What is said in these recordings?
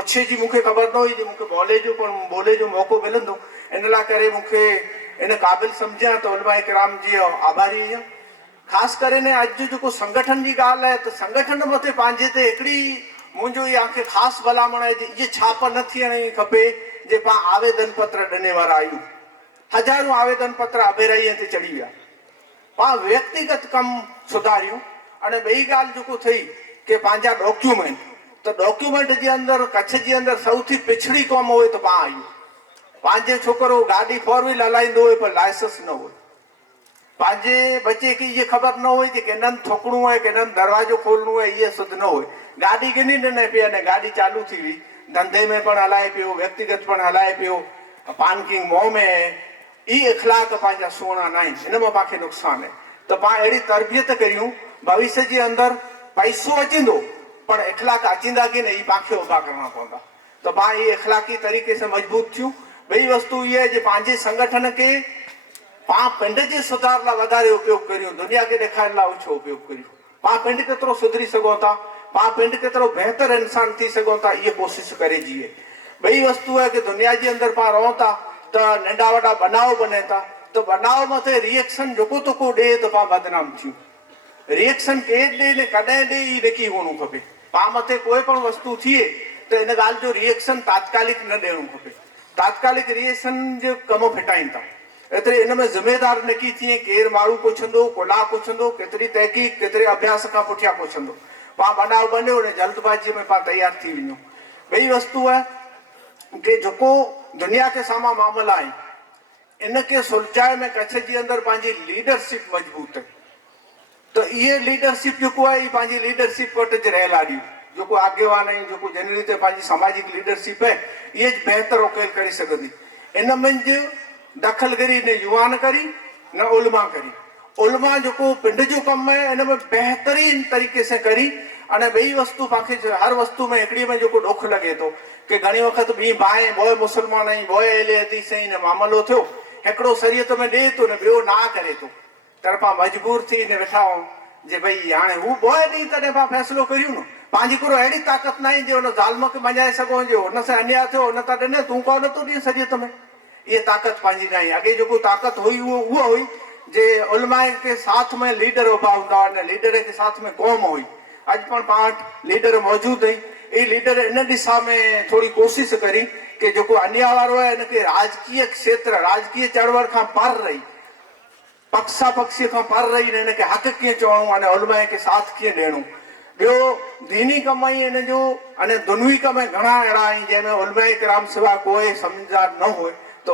पुछे जी मूंखे ख़बर न हुई, मूंखे बोले जो मौक़ो मिलंदो, इन लाइ करे मूंखे इन क़ाबिल सम्झिया त उलमा किराम जी आभारी आहियां। ख़ासि करे ने अॼु जेको संगठन जी ॻाल्हि आहे, त संगठन मथे पंहिंजे ते हिकिड़ी मुंहिंजो इहा आंखे ख़ासि भलामण आहे, इहा छाप न थियणी खपे जे पाण आवेदन पत्र ॾिने वारा आहियूं। हज़ारूं आवेदन पत्र अभेराईअ ते चढ़ी विया, पाण व्यक्तिगत कमु सुधारियूं। अने ॿई ॻाल्हि जेको थी कि पंहिंजा डॉक्यूमेंट, त डॉक्यूमेंट जे अंदरि कच्छ जे अंदरि सौथी पिछड़ी क़ौम हुए त पाण आहियूं। पंहिंजे छोकिरो गाॾी 4 व्हील हलाईंदो हुए पर लाइसेंस न हुओ। पंहिंजे बच्चे खे इहा ख़बर न हुई कि किननि थोकणो आहे, किननि दरवाजो खोलणो आहे, इहे सुध न हुई। गाॾी गिनी ॾिने पई अने गाॾी चालू थी हुई, धंधे में पण हलाए पियो, व्यक्तिगत पण हलाए पियो, पानकिंग मोह में। ई इख़लाक पंहिंजा सुहिणा न आहिनि, हिन मां पाणखे नुक़सानु आहे। त पाण अहिड़ी तरबियत करियूं, भविष्य जे अंदरि पैसो अचंदो पर इख़लाक अचंदा की न, ई पाणखे उभा करणा पवंदा। त पाण इहे इख़लाक़ी तरीक़े सां मज़बूत थियूं। ॿई वस्तु इहा आहे जे पंहिंजे संगठन खे पाण पिंड जे सुधार लाइ वधारे उपयोग करियूं, दुनिया खे ॾेखारण लाइ ओछो उपयोग करियूं। पाण पिंड केतिरो सुधरी सघूं था, पाण पिंड केतिरो बहितर इंसान थी सघूं था, इहा कोशिशि करे जीए। ॿई वस्तु आहे कि दुनिया जे अंदरि पाण रहूं था त नंढा वॾा बनाव बने था, त बनाव मथे रिएक्शन जेको तोको ॾे त पाण बदनाम थियूं। रिएक्शन केरु ॾे न कॾहिं ॾे, ई लिखी हुअणु खपे। पाण मथे कोई पण वस्तु थिए त इन ॻाल्हि जो रिएक्शन तात्कालिक न ॾियणो खपे। तात्कालिक रिएक्शन जो कमु फिटाइनि था। एतिरे इन में ज़िमेदार न की थिए, केरु माण्हू पुछंदो, कोला पुछंदो, केतिरी तहक़ीक़, केतिरे अभ्यास खां पुठियां पुछंदो, पाण बनाव बनियो ऐं जल्दबाज़ीअ में पाण तयारु थी वञूं। ॿई वस्तु आहे कि जेको दुनिया के साम्हूं मामला आहिनि, इनखे सुलझाए में कच्छ जे अंदरि पंहिंजी लीडरशिप मज़बूत आहे। त इहे लीडरशिप जेको आहे, इहा पंहिंजी लीडरशिप वटि ज रहियल आहे। जेको आगेवान आहियूं, जेको जनरली ते पंहिंजी सामाजिक लीडरशिप आहे, इहे बहितर उकेल करे सघंदी। इन मंझि दख़लगिरी न युवा न करी, न उलमा करी। उलमा जेको पिंड जो कमु आहे, इन में बहितरीन तरीक़े सां करी। अने ॿई वस्तु पाणखे हर वस्तु में हिकिड़ी में जेको ॾुख लॻे थो कि घणी वक़्तु ॿी बाहि बोए मुस्लमान आहीं, बोए एले हदीस आहीं, न मामिलो थियो, हिकिड़ो शरीयत में ॾे थो न ॿियो ना करे थो, त पाण मजबूर थी न वेठा आहियूं जे भई हाणे हू बोए ॾेई तॾहिं पाण फ़ैसिलो करियूं न। पंहिंजी को अहिड़ी ताक़त न आहे जे हुन ज़ालिम खे मञाए सघूं, जे हुन सां अन्याय थियो, हुन त ॾिने, तूं कोन नथो ॾिए शरीयत में। इहा ताक़त पंहिंजी न आहे। अॻे जेको ताक़त हुई उहा हुई जे उलमा के साथ में लीडर उभा हूंदा हुआ, न लीडर के साथ में क़ौम हुई। अॼु पण पाण वटि लीडर मौजूदु आहिनि। इहे लीडर इन दिशा में थोरी कोशिशि करी कि जेको अन्याय वारो आहे, इनखे राजकीय क्षेत्र, राजकीय चढ़वड़ खां पर रही, पक्षा पक्षीअ खां पर रही हिनखे हक़ कीअं चवणो आहे, उलमा के साथ कीअं ॾियणो। ॿियो दीनी कम ई हिन जो, अने दुनवी कम घणा अहिड़ा आहिनि जंहिंमें उलमा किराम सिवा कोई सम्झदार न हुए, त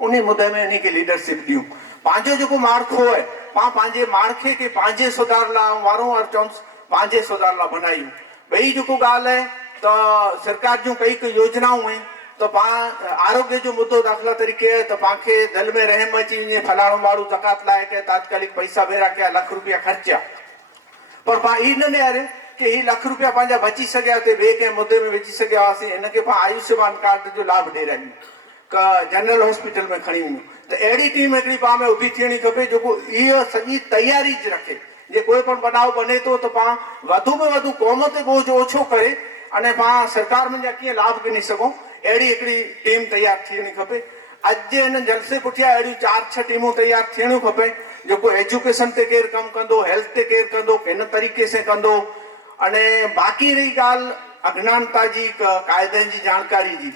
उन मुदे में इन खे लीडरशिप ॾियूं। पंहिंजो जेको माड़खो आहे, पाण पंहिंजे माड़खे खे पंहिंजे सुधार लाइ वारंवार चवंसि पंहिंजे सुधार लाइ बनायूं। ॿई जेको ॻाल्हि आहे त सरकार जूं कई योजनाऊं आहिनि, त पाण आरोग्य जो मुद्दो दाख़िला तरीक़े आहे, त पाणखे दिलि में रहम अची वञे, फलाणो माण्हू ज़कात लाइ के तात्कालिक पैसा भेरा कया, लख रुपया ख़र्चा, पर पाण ई न ॾियारे कि ही लख रुपया पंहिंजा बची सघिया ते ॿिए कंहिं मुदे में विझी सघिया हुआसीं। हिनखे पाण आयुष्मान कार्ड जो लाभ ॾेई रहियूं, जनरल हॉस्पिटल में खणी वञूं। त अहिड़ी टीम हिकिड़ी पाण में उभी थियणी खपे जेको इहा सॼी तयारी रखे, जे कोई पण बनाव बने थो त पाण वधि में वधि क़ौम ते बोझ ओछो करे अने पाण सरकार में जा कीअं लाभ गिनी सघूं, अहिड़ी हिकिड़ी टीम तयारु थियणी खपे। अॼु जे हिन जलसे पुठियां अहिड़ियूं 4-6 टीमूं तयारु थियणियूं खपे, जेको एजुकेशन ते केरु कमु कंदो, हेल्थ ते केरु कंदो, किन तरीक़े सां कंदो। अने बाक़ी रही ॻाल्हि अज्ञानता जी, क़ाइदनि जी जानकारी जी,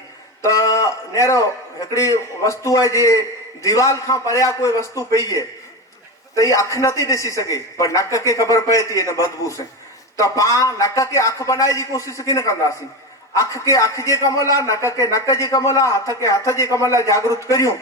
त नेरो हिकिड़ी वस्तु आहे जे दीवार खां परियां कोई वस्तु पई आहे त इहा अखि नथी ॾिसी सघे, पर नक खे ख़बर पए थी हिन बदबू सां। त पाण नक खे अखि बनाए जी कोशिशि कीन कंदासीं। अखि खे अखि जे कम लाइ, नक खे नक जे कम लाइ, हथ खे हथ जे कम लाइ जागरूक करियूं।